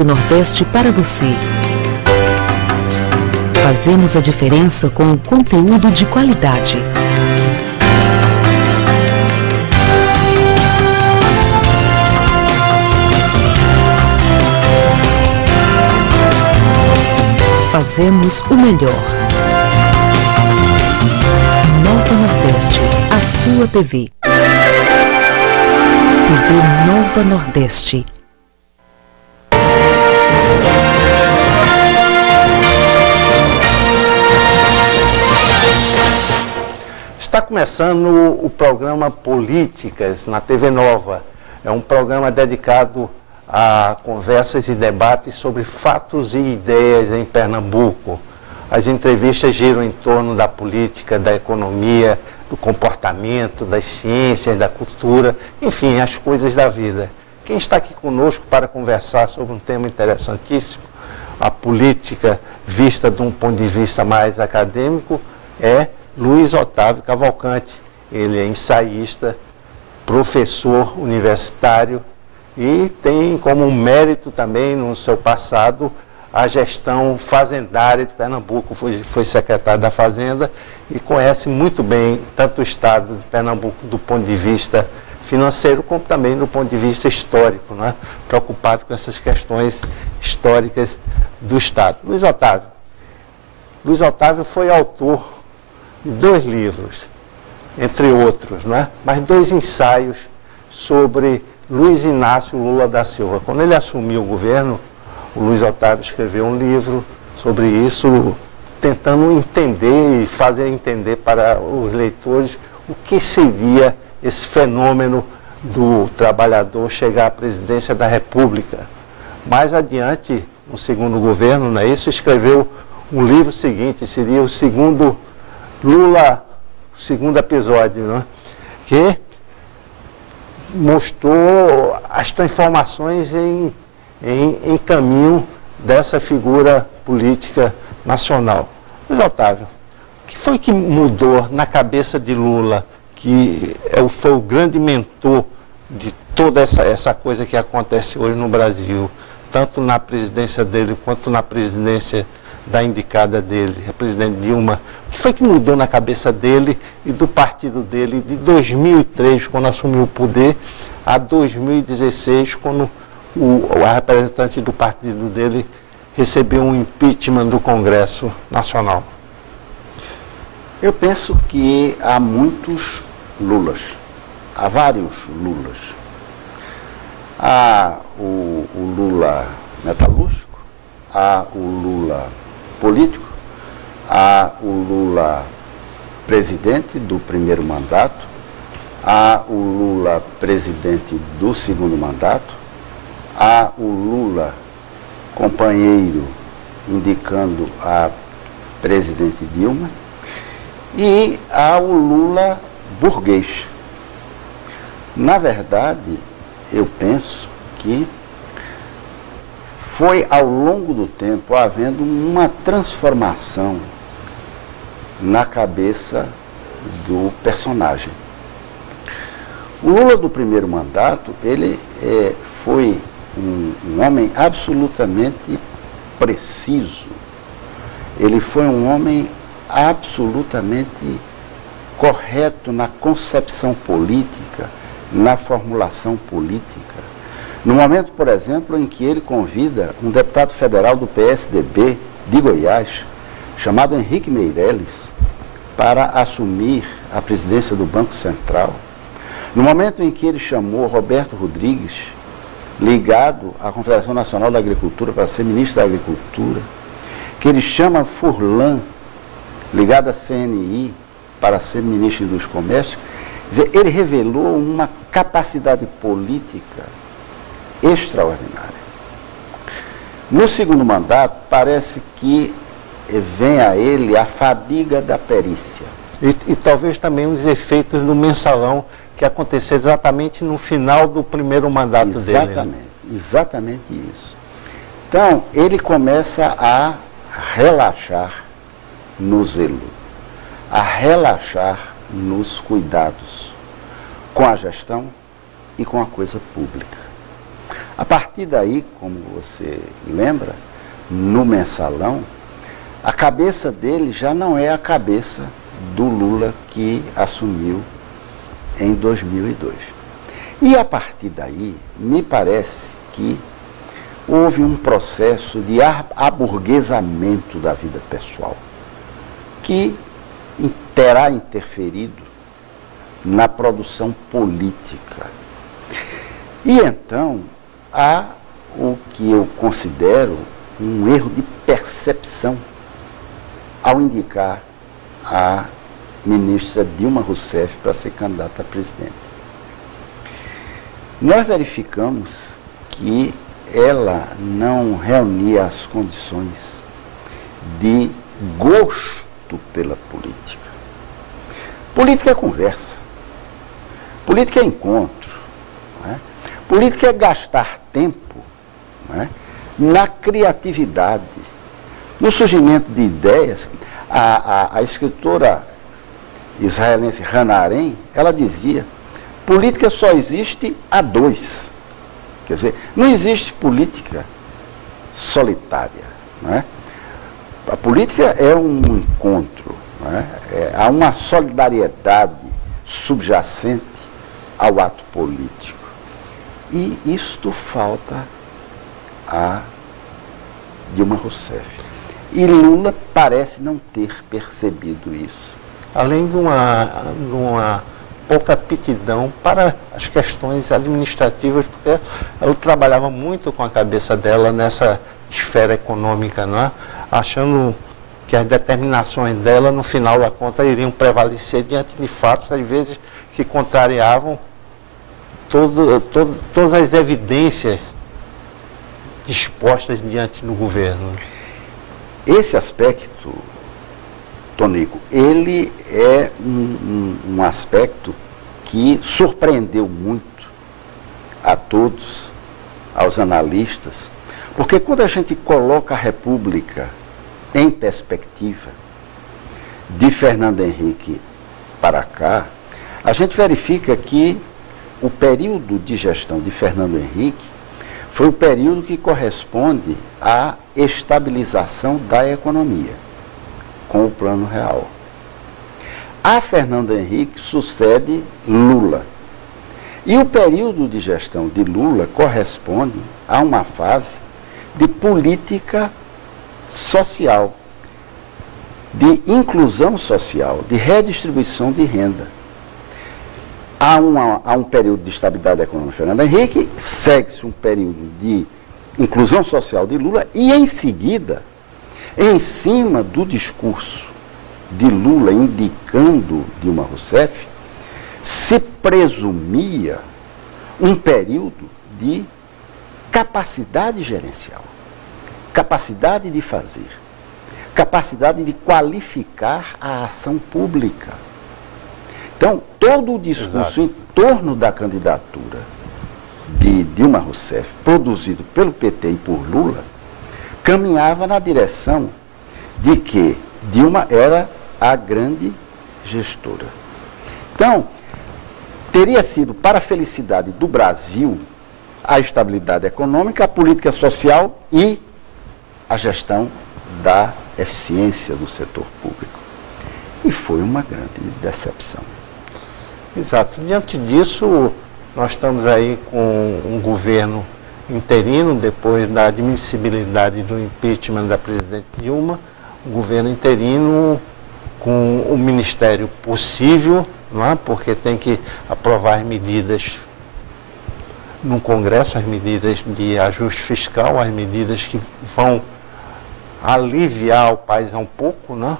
O Nordeste para você. Fazemos a diferença com o conteúdo de qualidade. Fazemos o melhor. Nova Nordeste, a sua TV. TV Nova Nordeste. Está começando o programa Políticas na TV Nova. É um programa dedicado a conversas e debates sobre fatos e ideias em Pernambuco. As entrevistas giram em torno da política, da economia, do comportamento, das ciências, da cultura, enfim, as coisas da vida. Quem está aqui conosco para conversar sobre um tema interessantíssimo, a política vista de um ponto de vista mais acadêmico, é Luiz Otávio Cavalcante. Ele é ensaísta, professor universitário e tem como mérito também no seu passado a gestão fazendária de Pernambuco. Foi secretário da Fazenda e conhece muito bem tanto o estado de Pernambuco do ponto de vista financeiro como também do ponto de vista histórico, né? Preocupado com essas questões históricas do estado. Luiz Otávio foi autor de 2 livros, entre outros, né? Mas 2 ensaios sobre Luiz Inácio Lula da Silva. Quando ele assumiu o governo, o Luiz Otávio escreveu um livro sobre isso, tentando entender e fazer entender para os leitores o que seria esse fenômeno do trabalhador chegar à presidência da República. Mais adiante, no segundo governo, não é isso, escreveu um livro seguinte, seria o segundo Lula, segundo episódio, né? Que mostrou as transformações em caminho dessa figura política nacional. Luiz Otávio, o que foi que mudou na cabeça de Lula, que foi o grande mentor de toda essa coisa que acontece hoje no Brasil, tanto na presidência dele quanto na presidência da indicada dele, a presidente Dilma? O que foi que mudou na cabeça dele e do partido dele de 2003, quando assumiu o poder, a 2016, quando a representante do partido dele recebeu um impeachment do Congresso Nacional? Eu penso que há muitos Lulas, há vários Lulas. Há o Lula metalúrgico, há o Lula político, há o Lula presidente do primeiro mandato, há o Lula presidente do segundo mandato, há o Lula companheiro indicando a presidente Dilma e há o Lula burguês. Na verdade, eu penso que foi ao longo do tempo havendo uma transformação na cabeça do personagem. O Lula do primeiro mandato, ele foi um homem absolutamente preciso. Ele foi um homem absolutamente correto na concepção política, na formulação política. No momento, por exemplo, em que ele convida um deputado federal do PSDB de Goiás, chamado Henrique Meirelles, para assumir a presidência do Banco Central. No momento em que ele chamou Roberto Rodrigues, ligado à Confederação Nacional da Agricultura, para ser ministro da Agricultura, que ele chama Furlan, ligado à CNI, para ser ministro do Comércio, quer dizer, ele revelou uma capacidade política extraordinária. No segundo mandato, parece que vem a ele a fadiga da perícia. E talvez também os efeitos do mensalão que aconteceu exatamente no final do primeiro mandato dele. Né? Exatamente isso. Então, ele começa a relaxar no zelo, a relaxar nos cuidados com a gestão e com a coisa pública. A partir daí, como você lembra, no mensalão, a cabeça dele já não é a cabeça do Lula que assumiu em 2002. E a partir daí, me parece que houve um processo de aburguesamento da vida pessoal, que terá interferido na produção política. E então, há o que eu considero um erro de percepção ao indicar a ministra Dilma Rousseff para ser candidata a presidente. Nós verificamos que ela não reunia as condições de gosto pela política. Política é conversa, política é encontro, não é? Política é gastar tempo, não é? Na criatividade, no surgimento de ideias. A escritora israelense Hannah Arendt, ela dizia: política só existe a dois. Quer dizer, não existe política solitária. Não é? A política é um encontro, não é? Há uma solidariedade subjacente ao ato político. E isto falta a Dilma Rousseff. E Lula parece não ter percebido isso. Além de uma pouca aptidão para as questões administrativas, porque ela trabalhava muito com a cabeça dela nessa esfera econômica, não é? Achando que as determinações dela, no final da conta, iriam prevalecer diante de fatos, às vezes, que contrariavam todas as evidências dispostas diante do governo. Esse aspecto, Tonico, ele é um aspecto que surpreendeu muito a todos, aos analistas, porque quando a gente coloca a República em perspectiva, de Fernando Henrique para cá, a gente verifica que o período de gestão de Fernando Henrique foi o período que corresponde à estabilização da economia, com o Plano Real. A Fernando Henrique sucede Lula. E o período de gestão de Lula corresponde a uma fase de política social, de inclusão social, de redistribuição de renda. Há um período de estabilidade econômica de Fernando Henrique, segue-se um período de inclusão social de Lula e, em seguida, em cima do discurso de Lula indicando Dilma Rousseff, se presumia um período de capacidade gerencial, capacidade de fazer, capacidade de qualificar a ação pública. Então, todo o discurso em torno da candidatura de Dilma Rousseff, produzido pelo PT e por Lula, caminhava na direção de que Dilma era a grande gestora. Então, teria sido para a felicidade do Brasil a estabilidade econômica, a política social e a gestão da eficiência do setor público. E foi uma grande decepção. Exato. Diante disso, nós estamos aí com um governo interino, depois da admissibilidade do impeachment da presidente Dilma, um governo interino com o ministério possível, não é? Porque tem que aprovar as medidas no Congresso, as medidas de ajuste fiscal, as medidas que vão aliviar o país um pouco, não é?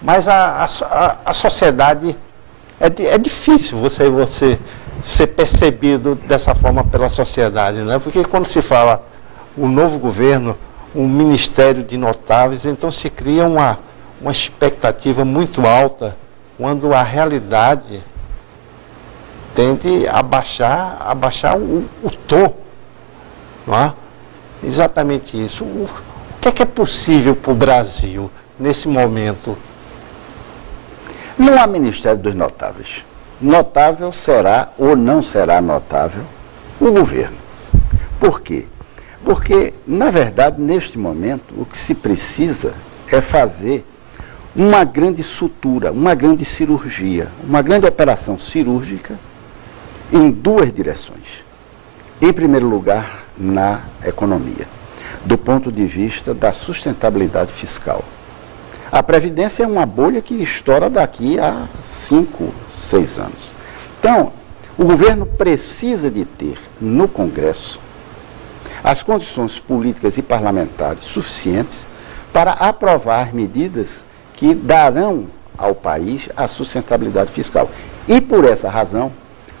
Mas a sociedade, é difícil você ser percebido dessa forma pela sociedade, né? Porque quando se fala o novo governo, um ministério de notáveis, então se cria uma expectativa muito alta, quando a realidade tende a baixar o tom, não é? Exatamente isso. O que é possível para o Brasil nesse momento? Não há Ministério dos Notáveis. Notável será ou não será notável o governo. Por quê? Porque, na verdade, neste momento, o que se precisa é fazer uma grande sutura, uma grande cirurgia, uma grande operação cirúrgica em duas direções. Em primeiro lugar, na economia, do ponto de vista da sustentabilidade fiscal. A Previdência é uma bolha que estoura daqui a 5, 6 anos. Então, o governo precisa de ter no Congresso as condições políticas e parlamentares suficientes para aprovar medidas que darão ao país a sustentabilidade fiscal. E, por essa razão,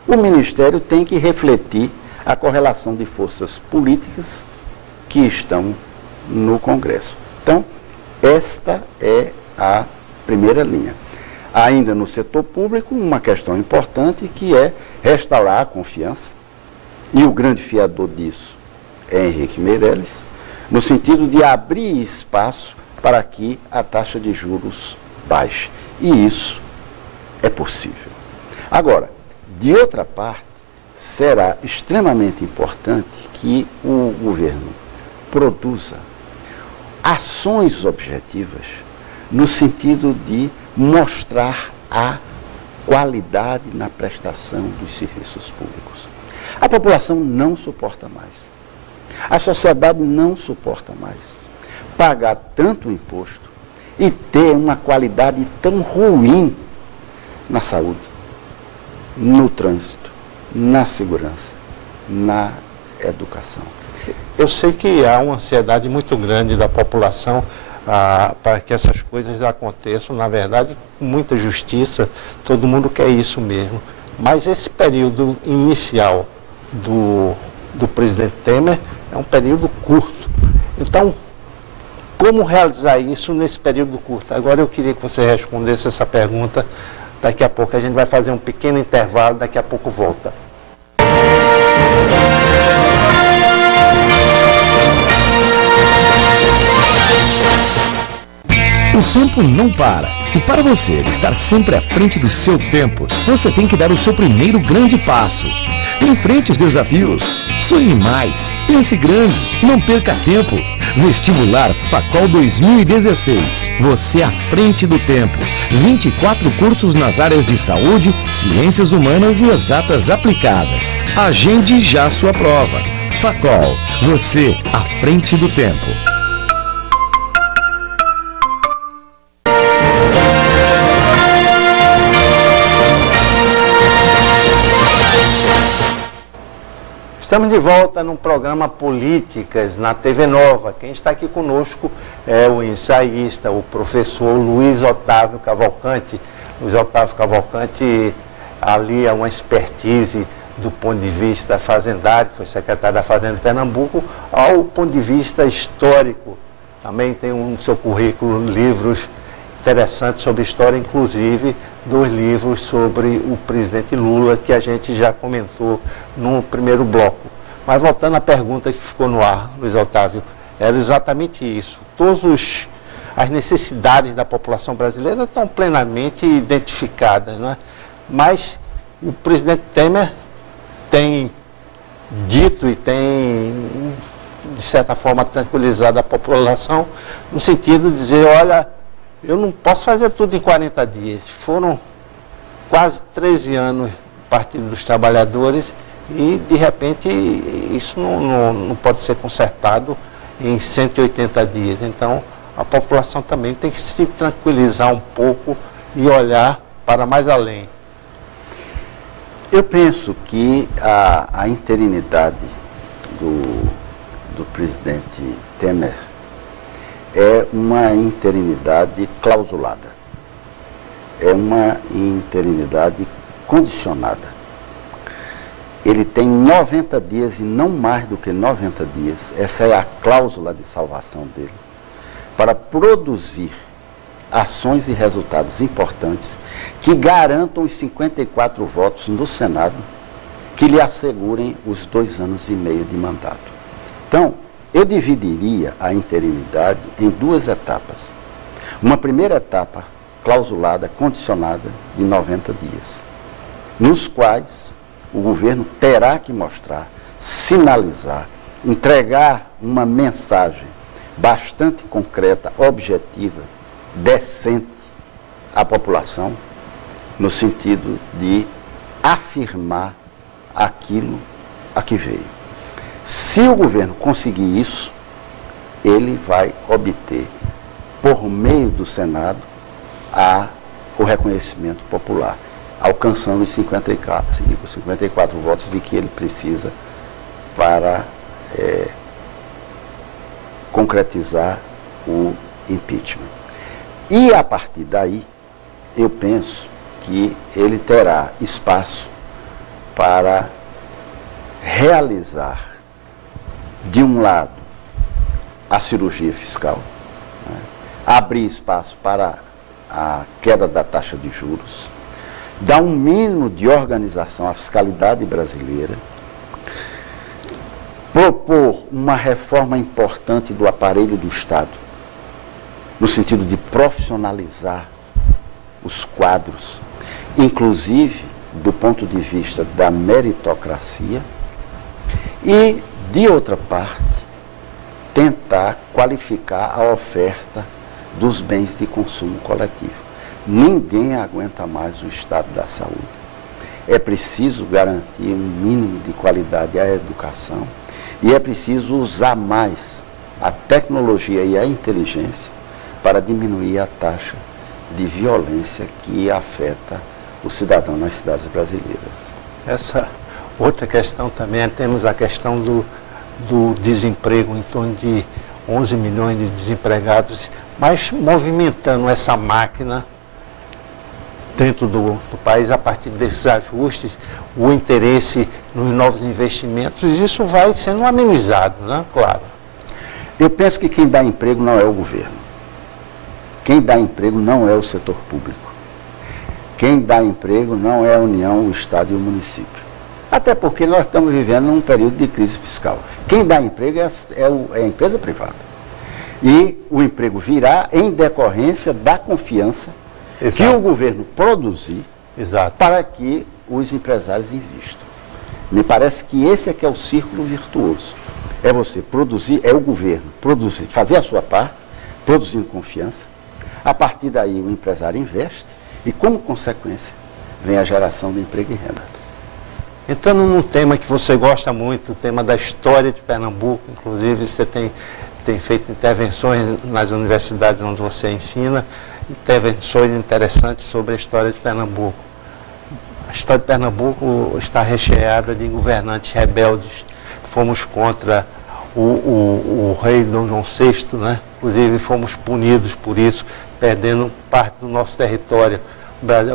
o Ministério tem que refletir a correlação de forças políticas que estão no Congresso. Então, esta é a primeira linha. Ainda no setor público, uma questão importante que é restaurar a confiança, e o grande fiador disso é Henrique Meirelles, no sentido de abrir espaço para que a taxa de juros baixe. E isso é possível. Agora, de outra parte, será extremamente importante que o governo produza ações objetivas no sentido de mostrar a qualidade na prestação dos serviços públicos. A população não suporta mais. A sociedade não suporta mais pagar tanto imposto e ter uma qualidade tão ruim na saúde, no trânsito, na segurança, na educação. Eu sei que há uma ansiedade muito grande da população para que essas coisas aconteçam, na verdade, com muita justiça, todo mundo quer isso mesmo. Mas esse período inicial do presidente Temer é um período curto. Então, como realizar isso nesse período curto? Agora eu queria que você respondesse essa pergunta. Daqui a pouco a gente vai fazer um pequeno intervalo, daqui a pouco volta. O tempo não para. E para você estar sempre à frente do seu tempo, você tem que dar o seu primeiro grande passo. Enfrente os desafios. Sonhe mais. Pense grande. Não perca tempo. Vestibular Facol 2016. Você à frente do tempo. 24 cursos nas áreas de saúde, ciências humanas e exatas aplicadas. Agende já sua prova. Facol. Você à frente do tempo. Estamos de volta no programa Políticas, na TV Nova. Quem está aqui conosco é o ensaísta, o professor Luiz Otávio Cavalcante. Luiz Otávio Cavalcante alia uma expertise do ponto de vista fazendário, foi secretário da Fazenda de Pernambuco, ao ponto de vista histórico. Também tem no seu currículo livros interessantes sobre história, inclusive 2 livros sobre o presidente Lula, que a gente já comentou no primeiro bloco. Mas voltando à pergunta que ficou no ar, Luiz Otávio, era exatamente isso. Todas as necessidades da população brasileira estão plenamente identificadas, não é? Mas o presidente Temer tem dito e tem, de certa forma, tranquilizado a população, no sentido de dizer, olha, eu não posso fazer tudo em 40 dias. Foram quase 13 anos Partido dos Trabalhadores e, de repente, isso não pode ser consertado em 180 dias. Então, a população também tem que se tranquilizar um pouco e olhar para mais além. Eu penso que a interinidade do presidente Temer é uma interinidade clausulada, é uma interinidade condicionada. Ele tem 90 dias e não mais do que 90 dias, essa é a cláusula de salvação dele, para produzir ações e resultados importantes que garantam os 54 votos no Senado que lhe assegurem os 2 anos e meio de mandato. Então, eu dividiria a interinidade em 2 etapas. Uma primeira etapa clausulada, condicionada, de 90 dias, nos quais o governo terá que mostrar, sinalizar entregar uma mensagem bastante concreta, objetiva, decente à população, no sentido de afirmar aquilo a que veio. Se o governo conseguir isso, ele vai obter, por meio do Senado, o reconhecimento popular, alcançando os 54 votos de que ele precisa para concretizar o impeachment. E a partir daí, eu penso que ele terá espaço para realizar, de um lado, a cirurgia fiscal, né? Abrir espaço para a queda da taxa de juros, dar um mínimo de organização à fiscalidade brasileira, propor uma reforma importante do aparelho do Estado, no sentido de profissionalizar os quadros, inclusive do ponto de vista da meritocracia, e, de outra parte, tentar qualificar a oferta dos bens de consumo coletivo. Ninguém aguenta mais o estado da saúde. É preciso garantir um mínimo de qualidade à educação e é preciso usar mais a tecnologia e a inteligência para diminuir a taxa de violência que afeta o cidadão nas cidades brasileiras. Essa outra questão também, temos a questão do desemprego, em torno de 11 milhões de desempregados, mas movimentando essa máquina dentro do país, a partir desses ajustes, o interesse nos novos investimentos, isso vai sendo amenizado, né? Claro. Eu penso que quem dá emprego não é o governo. Quem dá emprego não é o setor público. Quem dá emprego não é a União, o Estado e o município. Até porque nós estamos vivendo num período de crise fiscal. Quem dá emprego é a empresa privada. E o emprego virá em decorrência da confiança Exato. Que o governo produzir Exato. Para que os empresários investam. Me parece que esse é que é o círculo virtuoso. É você produzir, é o governo produzir, fazer a sua parte, produzindo confiança. A partir daí o empresário investe e, como consequência, vem a geração de emprego e renda. Entrando num tema que você gosta muito, o tema da história de Pernambuco, inclusive você tem feito intervenções nas universidades onde você ensina, intervenções interessantes sobre a história de Pernambuco. A história de Pernambuco está recheada de governantes rebeldes. Fomos contra o rei Dom João VI, né? Inclusive fomos punidos por isso, perdendo parte do nosso território.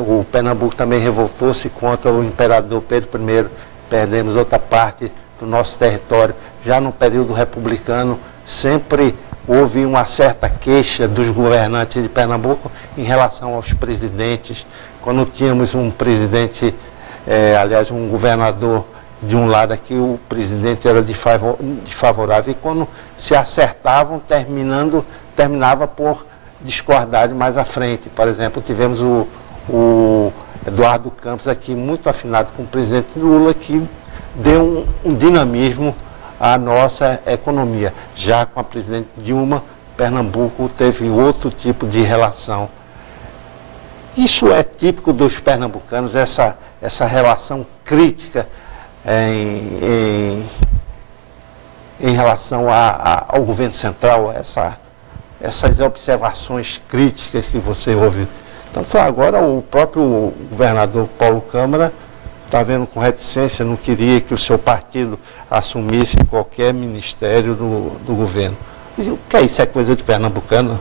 O Pernambuco também revoltou-se contra o imperador Pedro I, perdemos outra parte do nosso território. Já no período republicano, sempre houve uma certa queixa dos governantes de Pernambuco em relação aos presidentes. Quando tínhamos um presidente, aliás, um governador de um lado aqui, o presidente era desfavorável. E quando se acertavam, terminava por discordar mais à frente. Por exemplo, tivemos o Eduardo Campos aqui, muito afinado com o presidente Lula, que deu um dinamismo à nossa economia. Já com a presidente Dilma, Pernambuco teve outro tipo de relação. Isso é típico dos pernambucanos, essa relação crítica em relação ao governo central, essas observações críticas que você ouve. Tanto agora o próprio governador Paulo Câmara está vendo com reticência, não queria que o seu partido assumisse qualquer ministério do governo. O que é isso? É coisa de pernambucano?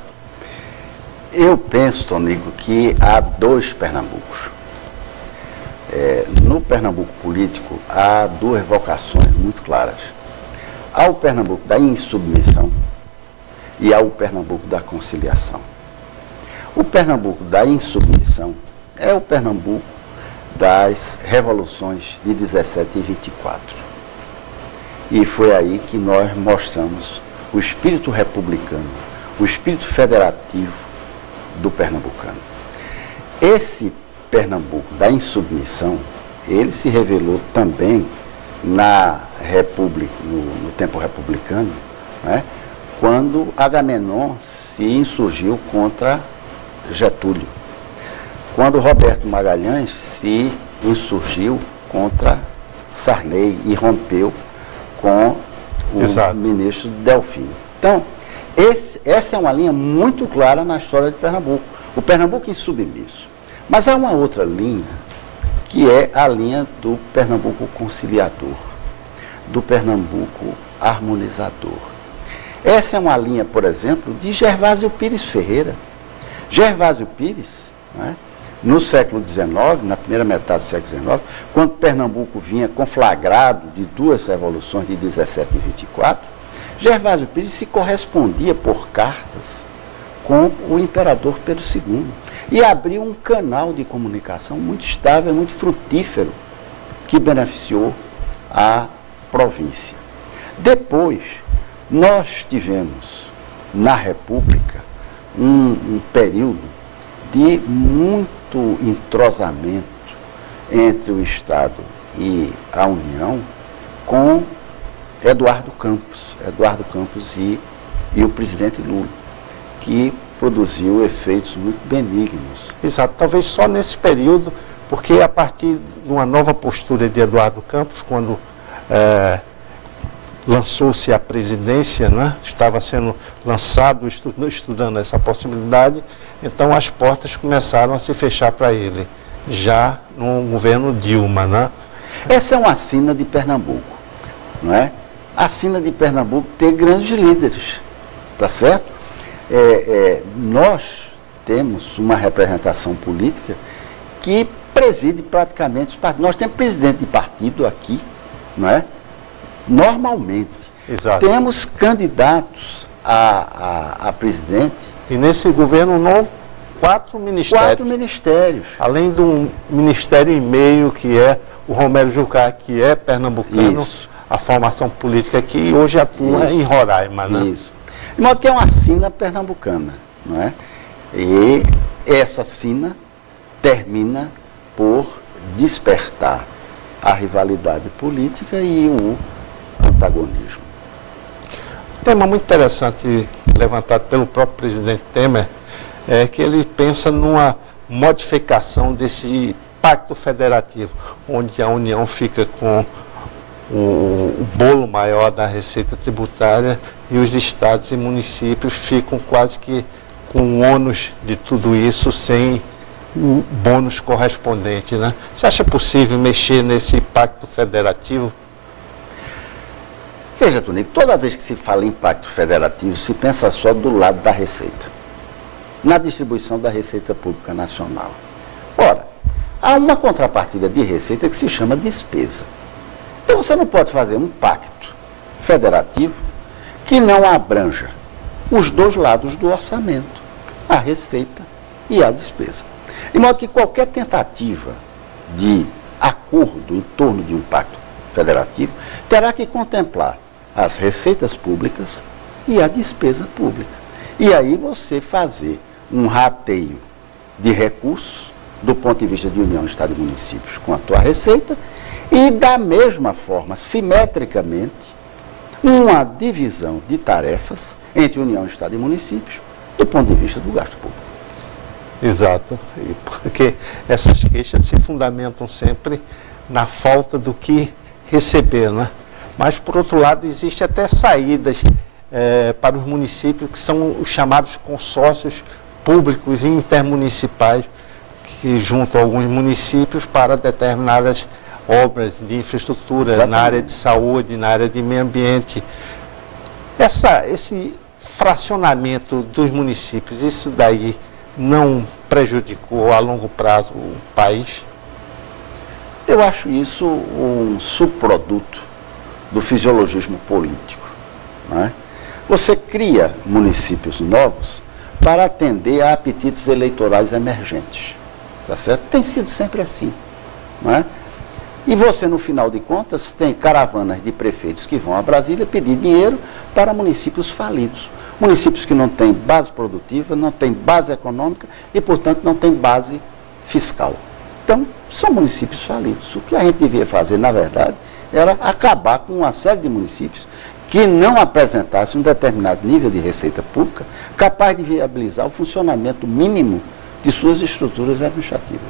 Eu penso, Tonico, que há dois Pernambucos. No Pernambuco político, há duas vocações muito claras. Há o Pernambuco da insubmissão e há o Pernambuco da conciliação. O Pernambuco da insubmissão é o Pernambuco das revoluções de 17 e 24. E foi aí que nós mostramos o espírito republicano, o espírito federativo do pernambucano. Esse Pernambuco da insubmissão, ele se revelou também na República, no tempo republicano, né, quando Agamenon se insurgiu contra Getúlio, quando Roberto Magalhães se insurgiu contra Sarney e rompeu com o ministro Delfim. Então, essa é uma linha muito clara na história de Pernambuco. O Pernambuco insubmisso. Mas há uma outra linha, que é a linha do Pernambuco conciliador, do Pernambuco harmonizador. Essa é uma linha, por exemplo, de Gervásio Pires Ferreira. Gervásio Pires, né, no século XIX, na primeira metade do século XIX, quando Pernambuco vinha conflagrado de duas revoluções de 17 e 24, Gervásio Pires se correspondia por cartas com o imperador Pedro II e abriu um canal de comunicação muito estável, muito frutífero, que beneficiou a província. Depois, nós tivemos na República um período de muito entrosamento entre o Estado e a União com Eduardo Campos e o presidente Lula, que produziu efeitos muito benignos. Exato, talvez só nesse período, porque a partir de uma nova postura de Eduardo Campos, quando lançou-se a presidência, né? Estava sendo lançado, estudando essa possibilidade, então as portas começaram a se fechar para ele, já no governo Dilma, né? Essa é uma sina de Pernambuco, não é? A sina de Pernambuco tem grandes líderes, tá certo? Nós temos uma representação política que preside praticamente os partidos. Nós temos presidente de partido aqui, não é? Normalmente. Exato. Temos candidatos a presidente. E nesse governo novo, 4 ministérios. 4 ministérios. Além de um ministério e meio, que é o Romero Jucá, que é pernambucano. Isso. A formação política que hoje atua em Roraima, né? Isso. De modo que é uma sina pernambucana, não é? E essa sina termina por despertar a rivalidade política e o antagonismo. Um tema muito interessante levantado pelo próprio presidente Temer é que ele pensa numa modificação desse pacto federativo, onde a União fica com o bolo maior da receita tributária e os estados e municípios ficam quase que com o ônus de tudo isso sem o bônus correspondente, né? Você acha possível mexer nesse pacto federativo? Veja, Tonico, toda vez que se fala em pacto federativo, se pensa só do lado da receita, na distribuição da receita pública nacional. Ora, há uma contrapartida de receita que se chama despesa. Então você não pode fazer um pacto federativo que não abranja os dois lados do orçamento, a receita e a despesa. De modo que qualquer tentativa de acordo em torno de um pacto federativo terá que contemplar as receitas públicas e a despesa pública. E aí você fazer um rateio de recursos do ponto de vista de União, Estado e Municípios com a tua receita e, da mesma forma, simetricamente, uma divisão de tarefas entre União, Estado e Municípios do ponto de vista do gasto público. Exato, porque essas queixas se fundamentam sempre na falta do que receber, né? Mas, por outro lado, existem até saídas para os municípios, que são os chamados consórcios públicos e intermunicipais, que juntam alguns municípios para determinadas obras de infraestrutura. Exatamente. Na área de saúde, na área de meio ambiente. Esse fracionamento dos municípios, isso daí não prejudicou a longo prazo o país? Eu acho isso um subproduto do fisiologismo político, não é? Você cria municípios novos para atender a apetites eleitorais emergentes, tá certo? Tem sido sempre assim, não é? E você, no final de contas, tem caravanas de prefeitos que vão a Brasília pedir dinheiro para municípios falidos. Municípios que não têm base produtiva, não têm base econômica e, portanto, não têm base fiscal. Então, são municípios falidos. O que a gente devia fazer, na verdade, era acabar com uma série de municípios que não apresentassem um determinado nível de receita pública capaz de viabilizar o funcionamento mínimo de suas estruturas administrativas.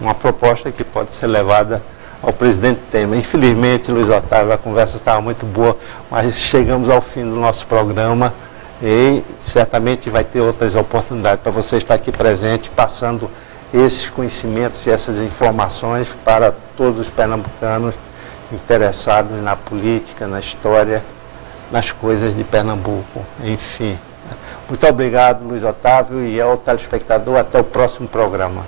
Uma proposta que pode ser levada ao presidente Temer. Infelizmente, Luiz Otávio, a conversa estava muito boa, mas chegamos ao fim do nosso programa e certamente vai ter outras oportunidades para você estar aqui presente, passando esses conhecimentos e essas informações para todos os pernambucanos interessados na política, na história, nas coisas de Pernambuco, enfim. Muito obrigado, Luiz Otávio, e ao telespectador, até o próximo programa.